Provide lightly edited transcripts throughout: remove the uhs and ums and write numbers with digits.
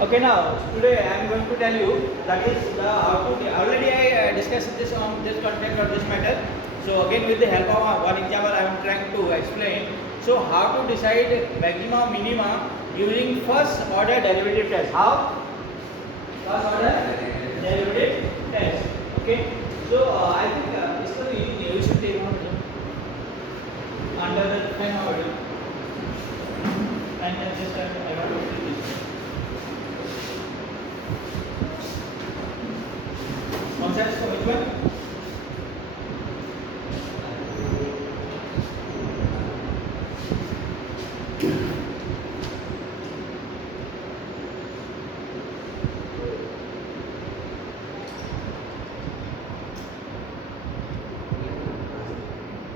Okay, now today I am going to tell you that is the how to already I discussed this on this content or this matter. So again with the help of one example I am trying to explain. So how to decide maximum minima using first order derivative test. How? First order derivative test. Okay. So I think this is you should take one under the 10 order. And then just I want to do this. Concepts for which one?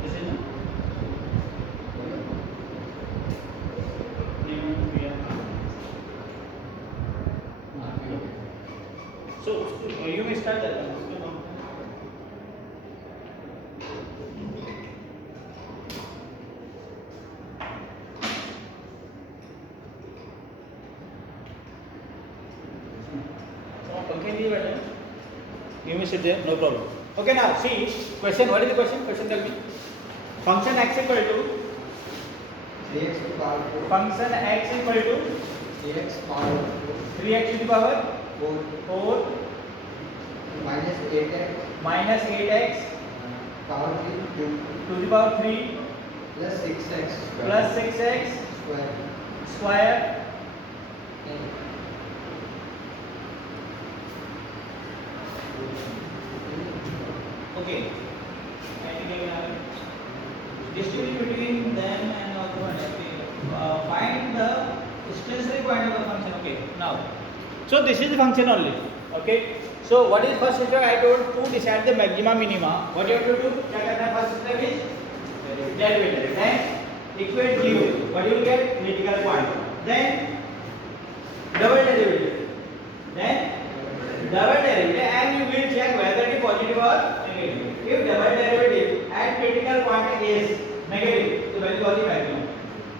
This is no? So you may start that one. Okay, you may sit there, no problem. Okay, now see question. What is the question? Question tell me. Function x equal to 3x to power 4, function x equal to 3x power 3x to the power 4, 4 minus 8x minus 8x power 3 to the power 3 plus 6x plus 6x square. square. Okay. Distribute between them and also find the stationary point of the function. Okay. Now, so this is the function only. Okay. So what is first step? I told to decide the maxima minima. What you have to do? क्या करना है? First step is derivative. Then equate u. What you will get? Critical point. Then double derivative. Then double derivative, and you will check whether it is positive or negative. If double derivative at critical point is negative, the value of the maximum.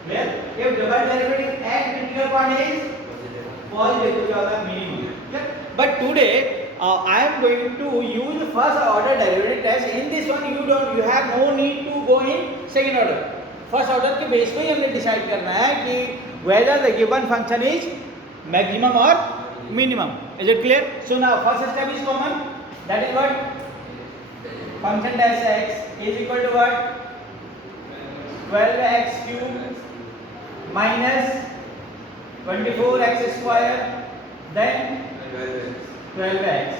Clear? If double derivative at critical point is positive, तो क्या होगा? Minimum. Clear? But today I am going to use first order derivative test. In this one you have no need to go in second order. First order के base पे ही हमने decide करना है कि whether the given function is maximum or minimum. Is it clear? So now first step is common. That is what? Function dash x is equal to what? 12x cube minus 24x square, then 12x.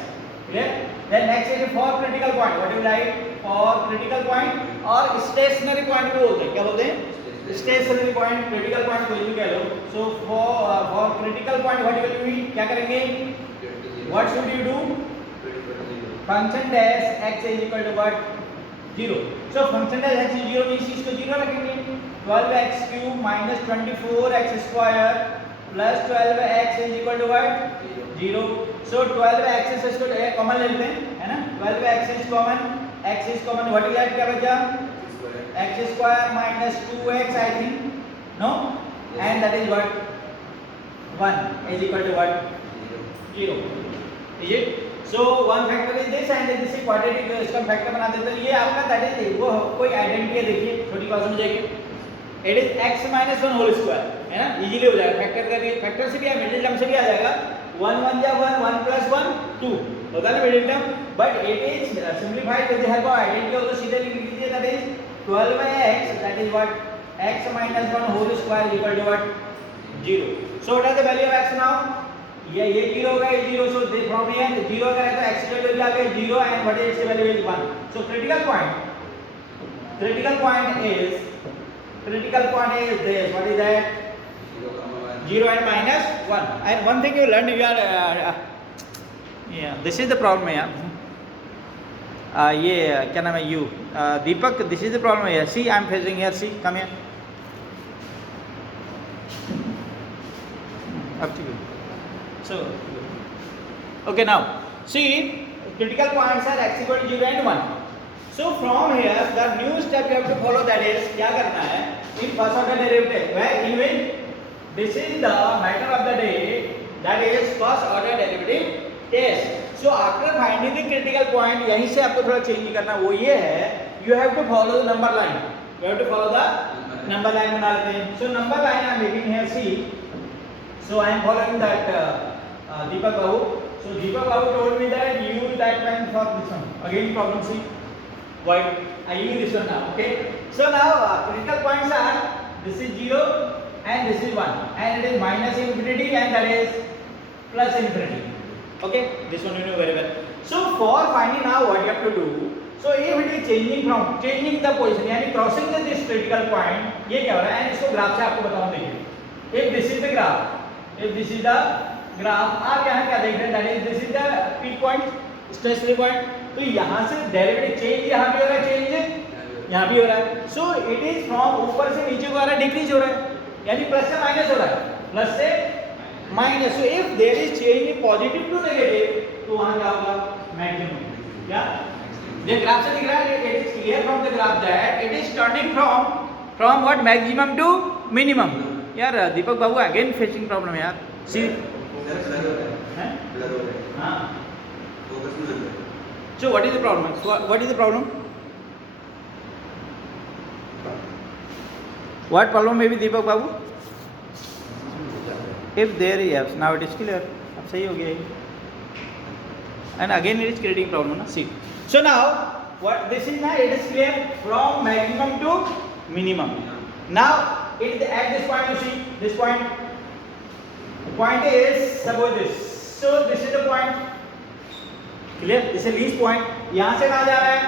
Clear? Then next is for critical point. What do you write? For critical point or stationary point को बोलते हैं. क्या बोलते हैं? Stationary point, critical point कोई भी कह लो. So for critical point what will we क्या करेंगे? What should you do? Function dash x is equal to what? 0. So function dash x is 0 means इसको 0 रखेंगे. 12x cube minus 24x square plus 12x is equal to what? 0. So 12x is equal to common ले लेते हैं, है ना? 12x is common, x is common. What is that? क्या बचा? X square minus 2x I think. No? And that is what? 1 is equal to what? 0. Is it? So one factor is this and this is quadratic इसका factor बना देते हैं. ये आपका that is वो कोई आइडेंटिटी है. देखिए छोटी क्लास में जाइए. It is x minus 1 whole square, है ना? इजीली हो जाएगा. फैक्टर करके फैक्टर से भी है, मिडिल टर्म से भी आ जाएगा. 1 1 या 1 1 plus 1 2 होता है ना middle term. But it is simplified with the help of identity. also सीधे लिख लीजिए. That is 12x, that is what? X minus 1 whole square is equal to what? 0. So what is the value of x now? ये 0 होगा, ये 0. So from here 0 अगर है तो x की वैल्यू आ गई 0 and what is its value is 1. So critical point is this. What is that? 0 and minus 1. And one thing you learn, you are yeah, this is the problem यार. ये क्या नाम है? you Deepak, this is the problem here. See, I am facing here. See, come here. Up to you. So, okay, now see, critical points are x equal to 0 and 1. So from here, the new step you have to follow, that is क्या करना है? In first order derivative, where in which this is the matter of the day. That is first order derivative test. So after finding the critical point, यहीं से आपको थोड़ा change करना, वो ये है you have to follow the number line, you have to follow the number line बना लेते हैं। So number line I am making here see, so I am following that Deepak Babu. So Deepak Babu told me that use that pen for this one. Again problem C. Why? I use this one now. Okay. So now critical points are this is 0 and this is 1, and it is minus infinity and that is plus infinity. Okay. This one you know very well. So for finding now what you have to do. So if it is changing the position, यानी crossing this critical point, ये क्या हो रहा है? and इसको graph से आपको बताऊं, देखिए. If this is the graph. If this is the graph, आप यहाँ क्या देख रहे हैं? That is this is the peak point, stationary point. तो यहाँ से डेरिवेटिव चेंज यहाँ भी हो रहा है, चेंज यहाँ भी हो रहा है. So it is from ऊपर से नीचे को आ रहा है, डिक्रीज हो रहा है, यानी प्लस से माइनस हो रहा है, प्लस से minus. So if there is change in positive to negative, तो वहाँ क्या होगा? मैक्सिमम. क्या ये ग्राफ से दिख रहा है? It is clear from the graph that it is turning from what? Maximum to minimum. यार दीपक बाबू अगेन फेसिंग प्रॉब्लम है यार. सी हाँ. So what is the problem? What is the problem? What problem may be Deepak Babu? If there is, yes, now it is clear. अब सही हो गया. And again it is creating problem ना. See. So now what this is now, it is clear from maximum to minimum. Now it at this point, you see this point. The point is suppose this. So this is the point. Clear? This is least point. यहाँ से कहाँ जा रहा है?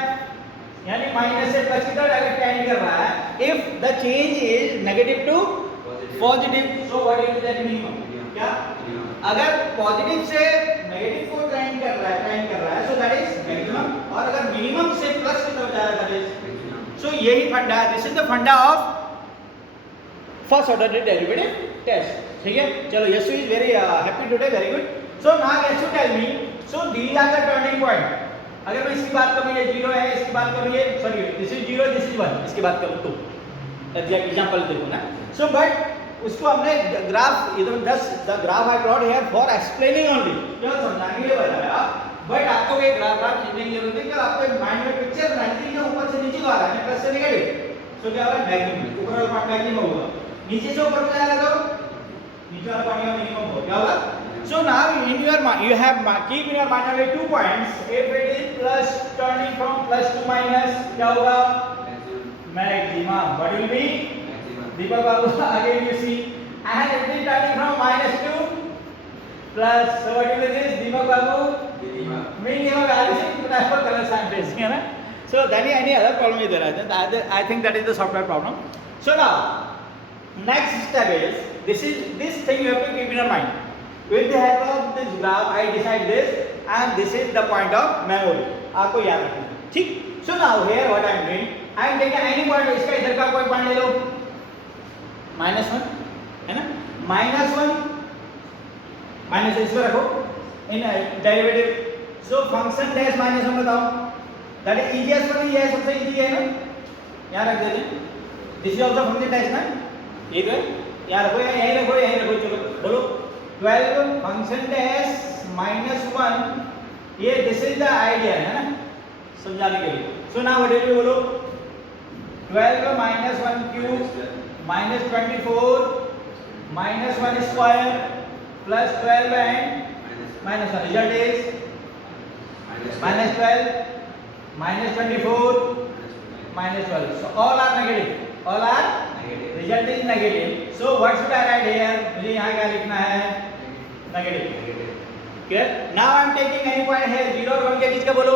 यानी minus से plus की तरफ डायरेक्ट टेंड कर रहा है. If the change is negative to positive, so what is that minimum? क्या? अगर पॉजिटिव से नेगेटिव को टेंड कर रहा है, so that is maximum. और अगर मिनिमम से प्लस की तरफ जा रहा है, that is. So यही फंडा है. This is the funda of first order derivative test. ठीक है, चलो Yashu is very happy today, very good. So now Yashu tell me, so these are the turning point. अगर मैं इसकी बात करूं, ये 0 है, इसकी बात करूं, ये sorry this is 0, this is 1, इसकी बात करूं तो एग्जांपल देखो ना. सो बट उसको हमने ग्राफ इधर the graph I drew here for explaining only, केवल समझाने के लिए बताया. बट आपको एक ग्राफ खींचने की जरूरत है कि आपको एक माइंड में पिक्चर बनानी चाहिए कि ऊपर से नीचे को आ रहा है, प्लस से नेगेटिव. सो क्या होगा? मैक्सिमम. ऊपर वाला पार्ट मैक्सिमम होगा, नीचे से ऊपर जाएगा तो नीचे वाला पार्ट मिनिमम होगा. क्या होगा? So now in your mind you have keep in your mind only 2 points. If it is plus turning from plus to minus, क्या होगा? Maximum. What will be? Deepak Babu again you see, and if it is turning from minus to plus, so what will be this? Deepak Babu minimum value. That's what color sign facing है ना. So then any other problem is there? I think that is the software problem. So now next step is this thing you have to keep in your mind. With the help of this graph, I decide this, and this is the point of memory. आपको याद रखना, ठीक? So now here what I am doing, I am taking any point. इसका इधर का कोई point ले लो, -1 है ना, -1 माइनस इसको रखो इन डेरिवेटिव. सो फंक्शन डैश -1 बताओ. That is easiest one. ये सबसे इजी है ना, यहाँ रख देते हैं. This is also function dash ना, ये तो यहाँ रखो, यहीं रखो. चलो बोलो 12 फंक्शन डैश -1. ये दिस इज द आइडिया है ना, समझाने के लिए. सो नाउ व्हाट विल बोलो 12 -1 cube -24 -1 square plus 12 and -1. Result is -12 -24 -12. So all are negative. All are negative. Result is negative. So what should I write here? मुझे यहाँ क्या लिखना है? Negative. Clear? Now I am taking any point here. 0 और 1 के बीच का बोलो.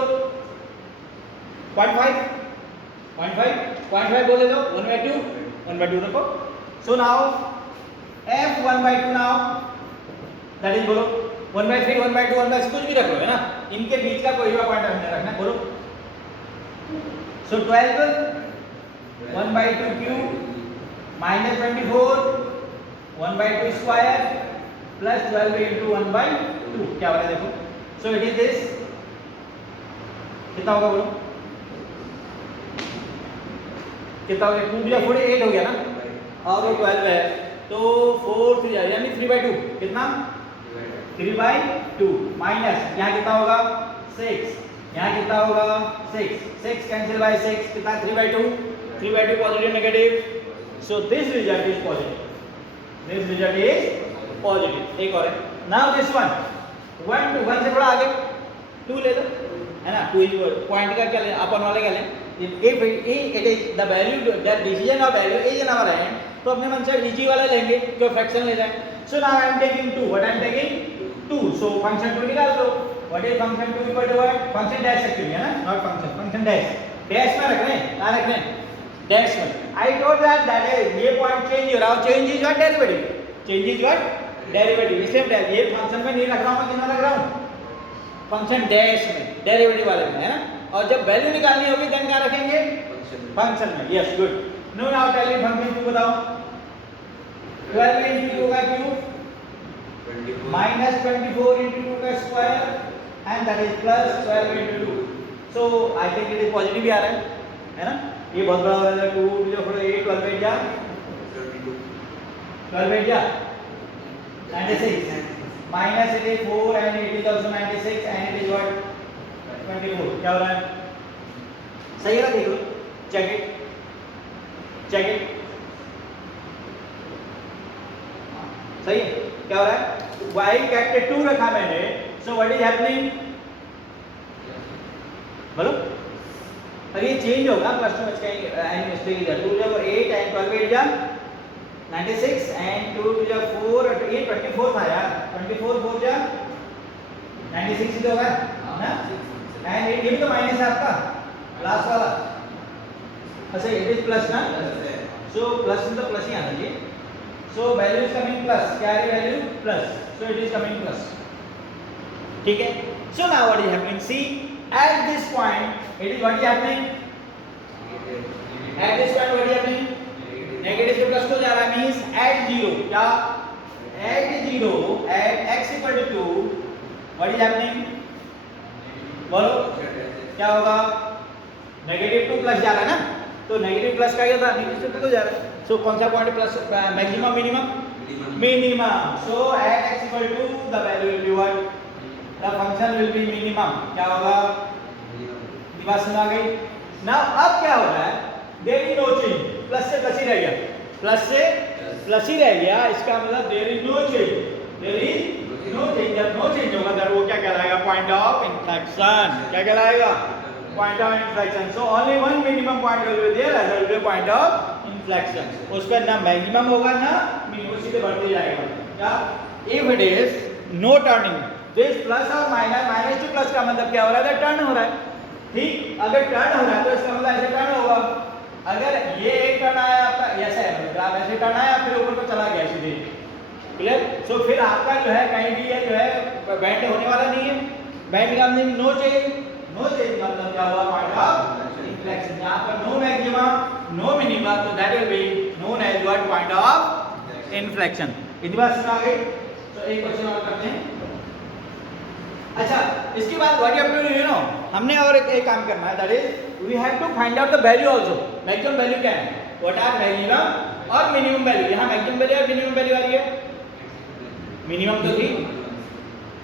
0.5. 0.5 बोले तो 1/2. 1/2 रखो. So now f 1/2 now. That is बोलो 1/3 1/2 1/6 कुछ भी रखो है ना. इनके बीच का कोई भी पॉइंट हमने रखना. बोलो. So 12 1/2 cube -24 1/2 square plus 12 into 1/2. क्या हो रहा है देखो. So it is this. कितना होगा बोलो? कितना हो गया? 2 या 4 8 हो गया ना, और वो 12 है तो 4 3 यानी 3/2 कितना 3/2 माइनस यहाँ कितना होगा 6, यहाँ कितना होगा 6, 6 कैंसिल बाय 6 कितना 3/2, 3/2 positive negative, so this result is positive, this result is positive. एक और है, नाउ दिस वन 1 2 1 से थोड़ा आगे 2 ले लो, है ना, 2 इज पॉइंट का क्या ले, अपन वाले क्या ले, if it is the value, the decision of value is in our hand, तो अपने मन से इजी वाला लेंगे तो फ्रैक्शन ले जाए। So now I am taking 2, what I am taking 2, so function 2 निकाल दो, what is function 2 equal to what, function dash actually है ना, not function, function dash, dash में रख रहे हैं, कहां रख रहे हैं, डैश में। आई टोल्ड दैट इज ये पॉइंट चेंज हो रहा है, change is what derivative, change is what derivative, इसलिए ये फंक्शन में नहीं रख रहा हूं, मैं कितना रख रहा हूं, फंक्शन डैश में, डेरिवेटिव वाले में, है ना। और जब वैल्यू निकालनी होगी देन क्या रखेंगे, फंक्शन में। Yes good. No now tell me function 2 बताओ, 12 into 2 का क्यूब माइनस 24 into 2 का square and that is plus 12 into 2, so I think it is positive भी आ रहा है ना, ये बहुत बड़ा हो रहा है, 2 जो 8 12 8 जा 12 8 जा 96 minus it is 4 and it is also 96 and it is what 24, क्या हो रहा है, सही है ना, देख लो, चेक इट, चेक इट, सही है, क्या हो रहा है, y कैपिटल 2 रखा मैंने, सो व्हाट इज हैपनिंग, बोलो, अरे ये चेंज होगा, प्लस 2 का एंड मिस्टेक इधर 2 जब 8 एंड 12 8 जा 96 एंड 2 जब 4 ये 24 था यार, 24 4 जा 96 ही तो होगा ना, एंड ये भी तो माइनस है आपका लास्ट वाला, अच्छा इट इज प्लस ना, सो प्लस में तो प्लस ही आना चाहिए, so value is coming plus, carry value plus, so it is coming plus, ठीक है। So now what is happening, see at this point it is what is happening, at this point what is happening, negative से plus को जा रहा है, means at 0, क्या at 0 at x equal to 2 what is happening, बोलो क्या होगा, negative 2 plus जा रहा है ना, तो नेगेटिव प्लस का क्या था, नेगेटिव से प्लस जा रहा है, सो कौन सा point plus, maximum minimum, minimum, so at x equal to the value will be what, the function will be minimum, क्या होगा, ये बात समझ आ गई ना। अब क्या हो रहा है, there is no change, plus से प्लस ही रह गया, प्लस से प्लस ही रह गया, इसका मतलब there is no change, there is no change, जब नो चेंज होगा तो वो क्या कहलाएगा, पॉइंट ऑफ इन्फ्लेक्शन, क्या कहलाएगा, point of inflection, so only one minimum point will be there, will be point of inflection, उस पर ना मैक्सिमम होगा ना मिनिमम, सीधे बढ़ते जाएगा, क्या, if it is no turning, this plus और माइनस, माइनस टू प्लस का मतलब क्या हो रहा है, टर्न हो रहा है, ठीक, अगर टर्न हो रहा है तो इसका मतलब ऐसे टर्न होगा, अगर ये एक टर्न आया आपका ऐसे है, ग्राफ ऐसे टर्न आया फिर ऊपर को चला गया सीधे, क्लियर, सो फिर आपका जो है कहीं भी ये जो है बैंड होने वाला नहीं है, बैंड का मतलब नो चेंज, नो चेंज का मतलब क्या हुआ, पॉइंट ऑफ इन्फ्लेक्शन, यहां पर नो मैक्सिमम नो मिनिमम, तो that will be known as what, point of inflection. इतनी बात समझ आ गई, तो एक क्वेश्चन और करते हैं। अच्छा, इसके बाद what you have to do, you know, हमने और एक काम करना है, that is we have to find out the value also, maximum value क्या है, व्हाट आर मैक्सिमम और मिनिमम वैल्यू, यहां मैक्सिमम वैल्यू और मिनिमम वैल्यू आ रही है, मिनिमम तो थी,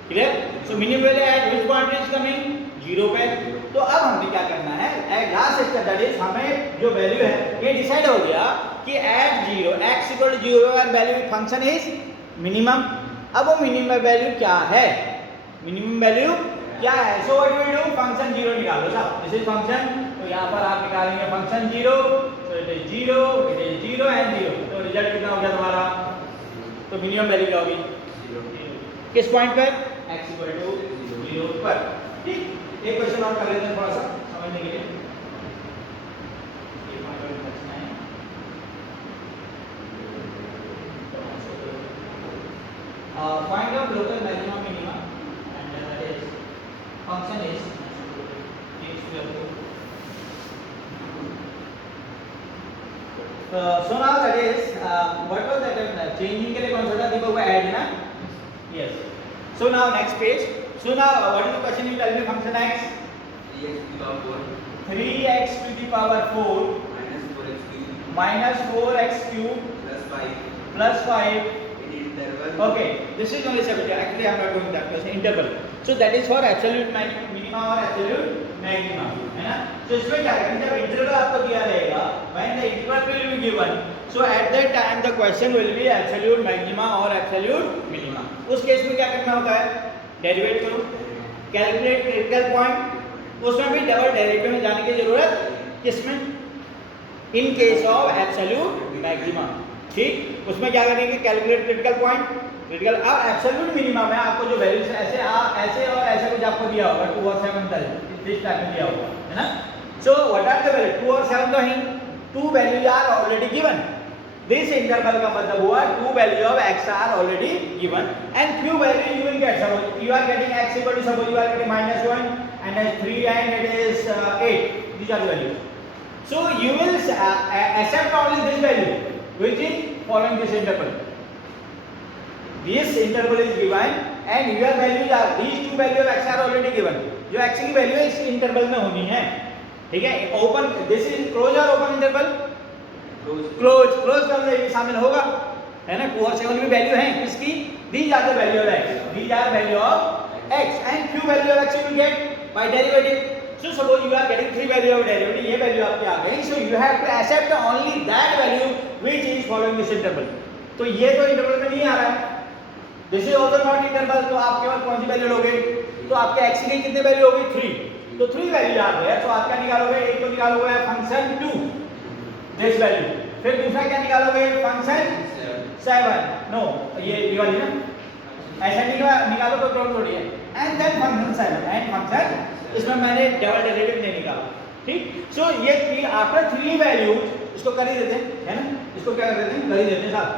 clear, so minimum value at which point is coming, 0 पे, तो अब हमें क्या करना है, at last step that is हमें जो वैल्यू है ये डिसाइड हो गया कि एट 0 x इक्वल टू 0 और वैल्यू फंक्शन इज मिनिमम, अब वो मिनिमम वैल्यू क्या है, मिनिमम वैल्यू क्या है, so what you will do, function 0 निकाल लो साहब, दिस इज फंक्शन, तो यहां पर आप निकालेंगे function 0, so it is 0, it is 0 and 0, तो रिजल्ट कितना हो गया तुम्हारा, तो मिनिमम वैल्यू क्या होगी, किस पॉइंट पर, x इक्वल टू 0 पर, ठीक। एक क्वेश्चन और कर लेते हैं थोड़ा सा समझने के लिए, ये पॉइंट पर बचना है, find out local maximum minimum and that is function is so now that is what was that changing के लिए कौन सा था दीपक को add ना, yes, so now next page, so now what is the question, you tell me function x, 3x to the power 4 minus 4x cube plus 5 in Okay, this is only subject. Actually, I am not going that question. Interval. So that is for absolute minima or absolute maxima, है ना? So इसमें क्या करेंगे जब interval आपको दिया रहेगा, when the interval will be given, so at that time the question will be absolute maxima or absolute minima. उस केस में क्या करना होता है? Derivate करो, calculate critical point. उसमें भी डबल डेरिवेटिव में जाने की जरूरत किसमें? In case of absolute maxima. ठीक, उसमें क्या करेंगे? कैलकुलेट क्रिटिकल पॉइंट, क्रिटिकल और एब्सोल्यूट मिनिमम में आपको जो वैल्यूज ऐसे और ऐसे कुछ आपको दिया होगा 2 और 7 तक इस टाइप में दिया होगा, है ना? So what are the value? 2 और 7 तो हैं, 2 values are already given. This interval का मतलब हुआ 2 value of x are already given and few value you will get. Suppose you are getting x equal to, suppose you are getting -1 and as 3 and it is 8. These are the values. So you will accept only this value which is following this interval. This interval is given and your values are these two value of x are already given. जो x की value इस interval में होनी है, ठीक है? Open, this is close और open interval. Close का मतलब ये शामिल होगा, है ना? 2 और 7 में वैल्यू है किसकी? These are the value of x. These are value of x and few value of x you will get by derivative. So suppose you are getting 3 value of derivative, ये value आपके आ गई. So you have to accept only that value which is following this interval. तो ये तो interval में नहीं आ रहा है. This is also not interval. तो आप केवल कौन सी वैल्यू लोगे? तो आपके x की कितने वैल्यू होगी? 3. तो 3 वैल्यू आ गया. तो आप क्या निकालोगे? एक तो निकालोगे फंक्शन 2 दिस वैल्यू, फिर दूसरा क्या निकालोगे? फंक्शन 7. नो, ये वाली ना ऐसा निकालो तो थोड़ी है. And then function 7 and function, इसमें मैंने डबल डेरिवेटिव नहीं निकाला. ठीक. सो ये आफ्टर 3 वैल्यू इसको कर ही देते हैं, है ना? इसको क्या कर देते हैं? कर ही देते हैं साहब.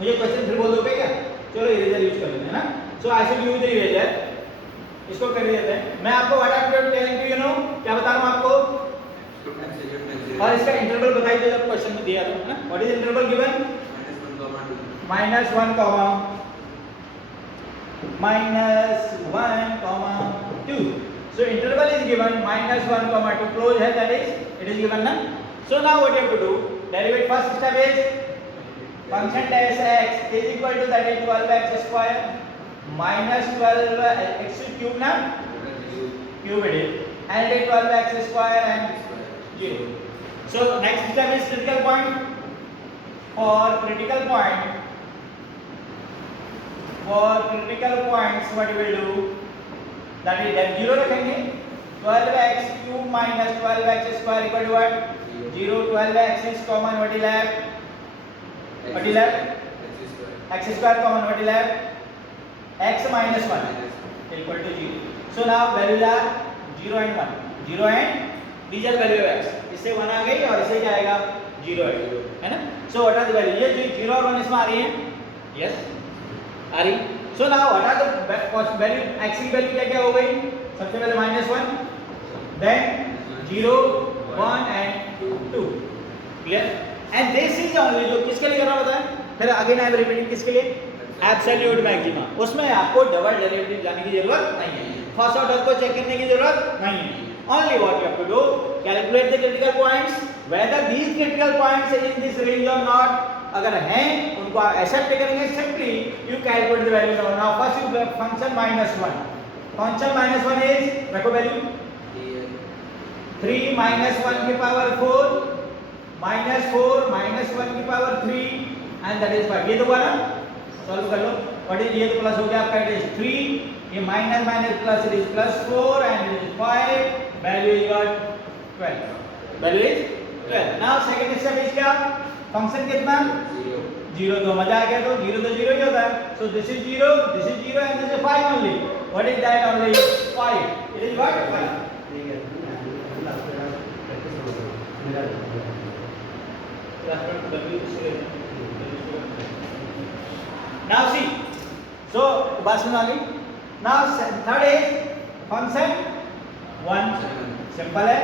मुझे क्वेश्चन फिर बोल दोगे क्या? चलो इरेजर यूज कर लेते हैं ना. So I should use eraser. इसको कर ही देते हैं. मैं आपको what are you telling to, you know, क्या बता रहा हूं आपको? और इसका इंटरवल बताइए जब क्वेश्चन में दिया था, है ना? What is interval given? -1, -1, -2. So interval is given -1, 2. Close है, that is it is given ना. So now what you have to do? Derivate first step is function dash x is equal to, that is 12x square minus 12x cube ना, cube it is, and it is 12x square and 0. So next step is critical point. For critical points what you will do? That is that 0 रखेंगे. 12x cube minus 12x square equal to what? 0. 12x is common, what is left? What is left? X square common, what is left? X minus 1 equal to 0. So now values are 0 and 1. 0 and these are value of x. इससे 1 आ गई और इससे क्या आएगा? 0 है ना? So what are the value? ये 0 और 1 इसमें आ रही है. Yes, आ रही. So now what are the value? X की वैल्यू क्या क्या हो गई? सबसे पहले -1, then 0, 1 and 2. Clear? And this is only, जो किसके लिए कर रहा होता है? फिर अगेन आई एम रिपीटिंग, किसके लिए? Absolute maxima. उसमें आपको डबल डेरिवेटिव जाने की जरूरत नहीं है, फर्स्ट ऑर्डर को चेक करने की जरूरत नहीं है. Only what you have to do, calculate the critical points, whether these critical points is in this range or not. अगर हैं उनको आप एक्सेप्ट करेंगे. Simply you calculate the value. Now first you function -1. Function -1 is, रखो value 3 -1 की power 4 -4 -1 की power 3 and that is 5. ये तो हुआ ना, सॉल्व कर लो. व्हाट इज, ये तो प्लस हो गया आपका, इट इज 3, ये minus plus, it is +4 and it is 5. Value is what? 12. Value is 12. Now second step is क्या? फंक्शन कितना? 0. तो मजा आ गया. तो 0 तो 0 ही होता है. So this is 0 and this is 5 only. What is that? Only 5. It is what? 5. ठीक है. Now see, so बात सुना ली. Now third is function 1. Simple है.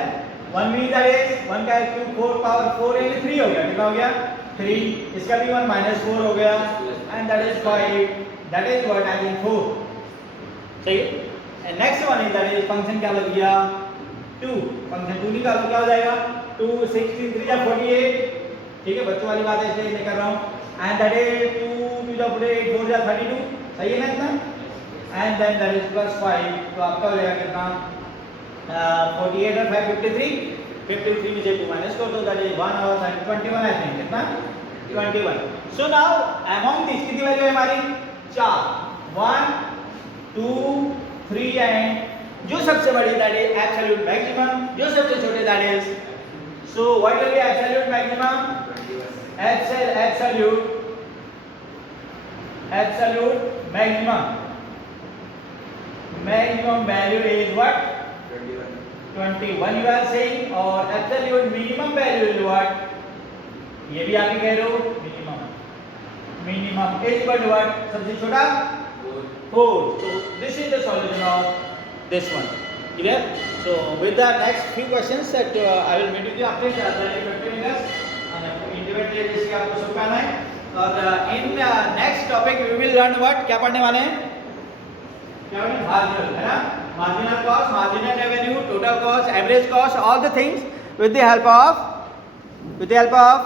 1 means that is 1 का क्यूब 4 पावर 4 यानी 3 हो गया. कितना हो गया? 3. इसका भी 1 -4 हो गया and that is 5. That is what I think 4. सही. And next one is that is function क्या बन गया? 2. function 2 निकालो, क्या हो जाएगा? 2 16 3 या 48. ठीक है, बच्चों वाली बात है इसलिए मैं कर रहा हूँ. And that is 2 जा पूरे 8 4 जा 32 सही है ना इतना and then that is plus 5 तो आपका हो जाएगा कितना 48 और 5 53 53 में से 2 माइनस कर दो that is 1 hour and 21 I think कितना 21 सो नाउ अमंग दिस कितनी वैल्यू है हमारी 4 1 2 3 एंड जो सबसे बड़ी दैट इज एब्सोल्यूट मैक्सिमम जो सबसे छोटे that is so what will be absolute maximum absolute maximum value is what 21 you are saying और absolute minimum value is what ये भी आप ही कह रहे हो minimum is equal to what सबसे छोटा 4 so this is the solution of this one clear so with the next few questions that I will meet with you after the 20 minutes individual जैसे आपको सब करना है और in next topic we will learn what क्या पढ़ने वाले हैं क्या पढ़ने मार्जिनल है ना marginal cost marginal revenue total cost average cost all the things with the help of